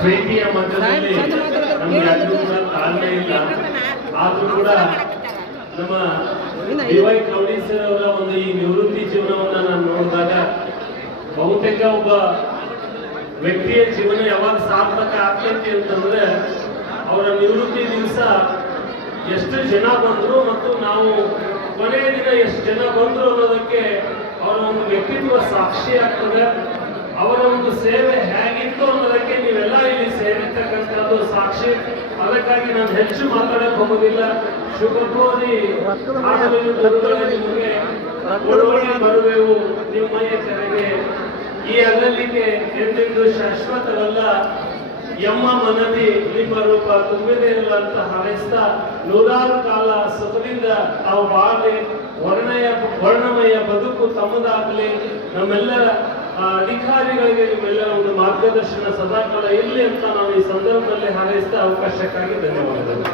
ಪ್ರೀತಿಯ ಮಧ್ಯದಲ್ಲಿ ನಮ್ಗೆ ಯಾರಿಗೂ ಕೂಡ ತಾಳ್ಮೆ ಇಲ್ಲ. ಆದ್ರೂ ಕೂಡ ನಮ್ಮ ಡಿ.ವೈ. ಕೌಡಿ ಸರ್ ಅವರ ಒಂದು ಈ ನಿವೃತ್ತಿ ಜೀವನವನ್ನ ನಾನು ನೋಡಿದಾಗ ಬಹುತೇಕ ಒಬ್ಬ ವ್ಯಕ್ತಿಯ ಜೀವನ ಯಾವಾಗ ಸಾರ್ಥಕ ಆಗ್ತೈತಿ ಅಂತಂದ್ರೆ ಅವರ ನಿವೃತ್ತಿ ದಿವಸ ಎಷ್ಟು ಜನ ಬಂದ್ರು ಮತ್ತು ನಾವು ಕೊನೆಯ ದಿನ ಎಷ್ಟು ಜನ ಬಂದ್ರು ಅನ್ನೋದಕ್ಕೆ ಅವರ ಒಂದು ವ್ಯಕ್ತಿತ್ವ ಸಾಕ್ಷಿ ಆಗ್ತದೆ. ಅವರ ಒಂದು ಸೇವೆ ಹೇಗಿತ್ತು ಅನ್ನೋದಕ್ಕೆ ನೀವೆಲ್ಲ ಇಲ್ಲಿ ಸೇರಿರ್ತಕ್ಕಂಥದ್ದು ಸಾಕ್ಷಿ. ಅದಕ್ಕಾಗಿ ನಾನು ಹೆಚ್ಚು ಮಾತಾಡಕ್ ಹೋಗೋದಿಲ್ಲ. ಶುಭಕೋರಿ ನಿಮಗೆ ಒಳಗಡೆ ಬರುವೆವು ನಿಮ್ಮಯ ಕೆರೆಗೆ, ಈ ಅಗಲಿಕೆ ಎಂದೆಂದು ಶಾಶ್ವತವಲ್ಲ, ಎಮ್ಮ ಮನದಿ ನಿಮ್ಮ ರೂಪ ತುಂಬಿದಿರಲ್ಲ ಅಂತ ಹಾರೈಸ್ತಾ ನೂರಾರು ಕಾಲ ಸುಖದಿಂದ ತಾವು ಬಾಳಿ ವರ್ಣಮಯ ಬದುಕು ತಮ್ಮದಾಗಲಿ. ನಮ್ಮೆಲ್ಲರ ಅಧಿಕಾರಿಗಳಿಗೆ ನಿಮ್ಮೆಲ್ಲರ ಒಂದು ಮಾರ್ಗದರ್ಶನ ಸದಾಕಾಲ ಇರಲಿ ಅಂತ ನಾವು ಈ ಸಂದರ್ಭದಲ್ಲಿ ಹಾರೈಸ್ತಾ ಅವಕಾಶಕ್ಕಾಗಿ ಧನ್ಯವಾದಗಳು.